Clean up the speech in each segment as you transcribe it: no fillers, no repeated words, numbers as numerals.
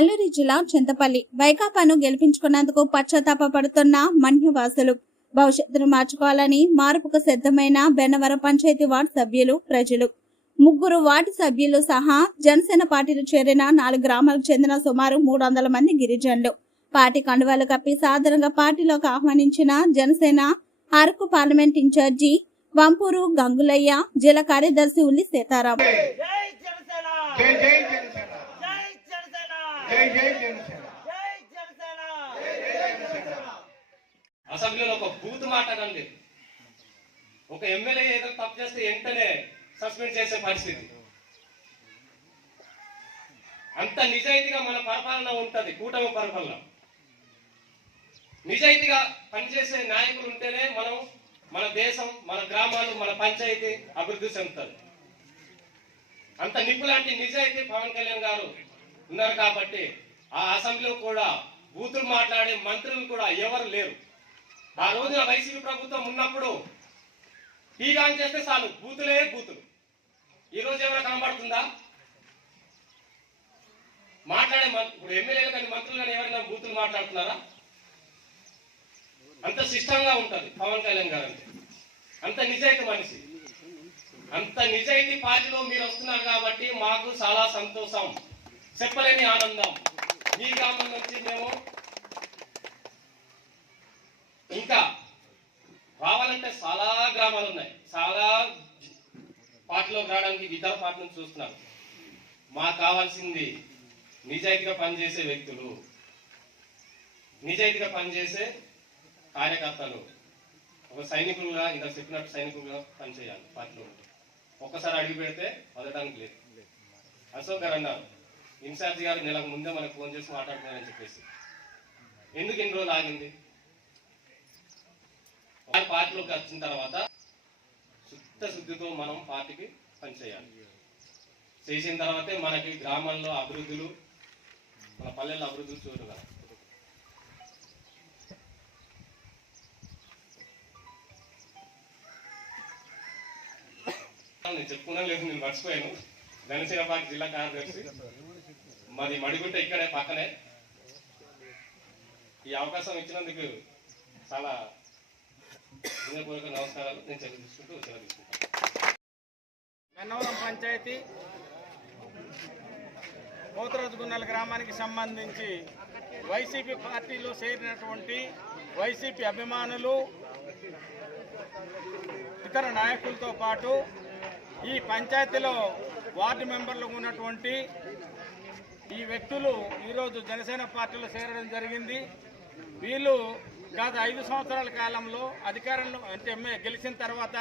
అల్లూరి జిల్లా చింతపల్లి వైకాపాను గెలిపించుకున్నందుకు పశ్చాత్తాపపడుతున్న మన్యవాసులు భవిష్యత్తును మార్చుకోవాలని మార్పుకు సిద్ధమైన బెన్నవరం పంచాయతీ వార్డు సభ్యులు ప్రజలు 3 వార్డు సభ్యులు సహా జనసేన పార్టీలో చేరిన 4 గ్రామాలకు చెందిన సుమారు 300 మంది గిరిజనులు పార్టీ కండువాలు కప్పి సాధారణంగా పార్టీలోకి ఆహ్వానించిన జనసేన అరకు పార్లమెంట్ ఇన్ఛార్జి వంపూరు గంగులయ్య, జిల్లా కార్యదర్శి ఉల్లి సీతారాం. అసెంబ్లీలో ఒక బూత్ మాట్లాడండి, ఒక ఎమ్మెల్యే ఏదో తప్పు చేస్తే వెంటనే సస్పెండ్ చేసే పరిస్థితి. అంత నిజాయితీగా మన పరిపాలన ఉంటది. కూటమి పరిపాలన నిజాయితీగా పనిచేసే నాయకులు ఉంటేనే మన దేశం, మన గ్రామాలు, మన పంచాయతీ అభివృద్ధి చెందుతుంది. అంత నిప్పు లాంటి నిజాయితీ పవన్ కళ్యాణ్ గారు ఉన్నారు కాబట్టి ఆ అసెంబ్లీలో కూడా బూతులు మాట్లాడే మంత్రులు కూడా ఎవరు లేరు. ఆ రోజున వైసీపీ ప్రభుత్వం ఉన్నప్పుడు టీగా చేస్తే చాలు బూతులే బూతులు. ఈ రోజు ఎవరైనా కనబడుతుందా? మాట్లాడే ఇప్పుడు ఎమ్మెల్యేలు కానీ మంత్రులు కానీ ఎవరైనా బూతులు మాట్లాడుతున్నారా? అంత సిస్టంగా ఉంటుంది పవన్ కళ్యాణ్ గారు అంటే. అంత నిజాయితీ మనిషి, అంత నిజాయితీ పార్టీలో మీరు వస్తున్నారు కాబట్టి మాకు చాలా సంతోషం, చెప్పలేని ఆనందం. ఈ గ్రామం నుంచి మేము ఇంకా రావాలంటే చాలా గ్రామాలు ఉన్నాయి, చాలా పార్టీలోకి రావడానికి ఇతర పార్టీ నుంచి చూస్తున్నారు. మాకు కావాల్సింది నిజాయితీగా పనిచేసే వ్యక్తులు, నిజాయితీగా పనిచేసే కార్యకర్తలు, ఒక సైనికులుగా ఇంత చెప్పినట్టు సైనికులుగా పనిచేయాలి. పార్టీలో ఒక్కసారి అడిగి పెడితే వదలడానికి లేదు. అశోక్ గారు అన్నారు, ఇన్ఛార్జి గారు నెలకు ముందే మనకు ఫోన్ చేసి మాట్లాడుతున్నారని చెప్పేసి. ఎందుకు ఇన్ని రోజులు ఆగింది? పార్టీలోకి వచ్చిన తర్వాత శుద్ధితో మనం పార్టీకి పనిచేయాలి. చేసిన తర్వాతే మనకి గ్రామాల్లో అభివృద్ధులు, మన పల్లెల్లో అభివృద్ధులు చూడగలం. నేను చెప్పుకున్నా లేదు, నేను మర్చిపోయాను. జనసేన పార్టీ జిల్లా కార్యదర్శి, మాది మడిగుంట, ఇక్కడే పక్కనే. ఈ అవకాశం ఇచ్చినందుకు చాలా హృదయపూర్వక నమస్కారాలు. నేను సెలవు తీసుకుంటాను. బెన్నవరం పంచాయతీ పోతరాజుగున్నెల గ్రామానికి సంబంధించి వైసీపీ పార్టీలో చేరినటువంటి వైసీపీ అభిమానులు, ఇతర నాయకులతో పాటు ఈ పంచాయతీలో వార్డు మెంబర్లు ఉన్నటువంటి ఈ వ్యక్తులు ఈరోజు జనసేన పార్టీలో చేరడం జరిగింది. వీళ్ళు గత 5 సంవత్సరాల కాలంలో అధికారంలో అంటే గెలిచిన తర్వాత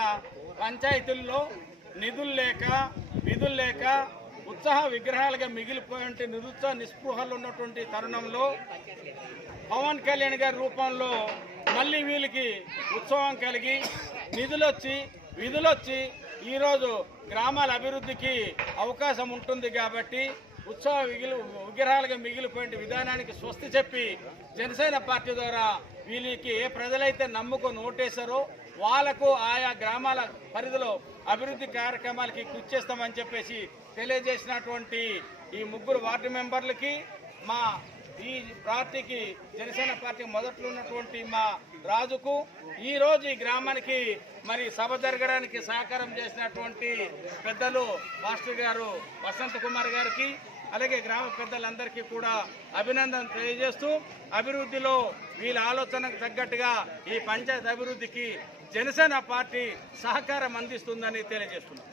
పంచాయతీల్లో నిధులు లేక, విధులు లేక ఉత్సాహ విగ్రహాలుగా మిగిలిపోయిన నిరుత్సాహ నిస్పృహలు ఉన్నటువంటి తరుణంలో పవన్ కళ్యాణ్ గారి రూపంలో మళ్ళీ వీళ్ళకి ఉత్సవం కలిగి నిధులొచ్చి, విధులొచ్చి ఈరోజు గ్రామాల అభివృద్ధికి అవకాశం ఉంటుంది కాబట్టి ఉత్సవ విగ్రహాలుగా మిగిలిపోయిన విధానానికి స్వస్తి చెప్పి జనసేన పార్టీ ద్వారా వీళ్ళకి ఏ ప్రజలైతే నమ్ముకొని ఓటేశారో వాళ్లకు ఆయా గ్రామాల పరిధిలో అభివృద్ధి కార్యక్రమాలకి కృషి చేస్తామని చెప్పేసి తెలియజేసినటువంటి ఈ 3 వార్డు మెంబర్లకి, మా ఈ పార్టీకి జనసేన పార్టీ మొదట్లో ఉన్నటువంటి మా రాజుకు, ఈరోజు ఈ గ్రామానికి మరి సభ జరగడానికి సహకారం చేసినటువంటి పెద్దలు మాస్టర్ గారు వసంత కుమార్ గారికి, అలాగే గ్రామ పెద్దలందరికీ కూడా అభినందన తెలియజేస్తూ అభివృద్ధిలో వీళ్ళ ఆలోచనకు తగ్గట్టుగా ఈ పంచాయతీ అభివృద్ధికి జనసేన పార్టీ సహకారం అందిస్తుందని తెలియజేస్తున్నాం.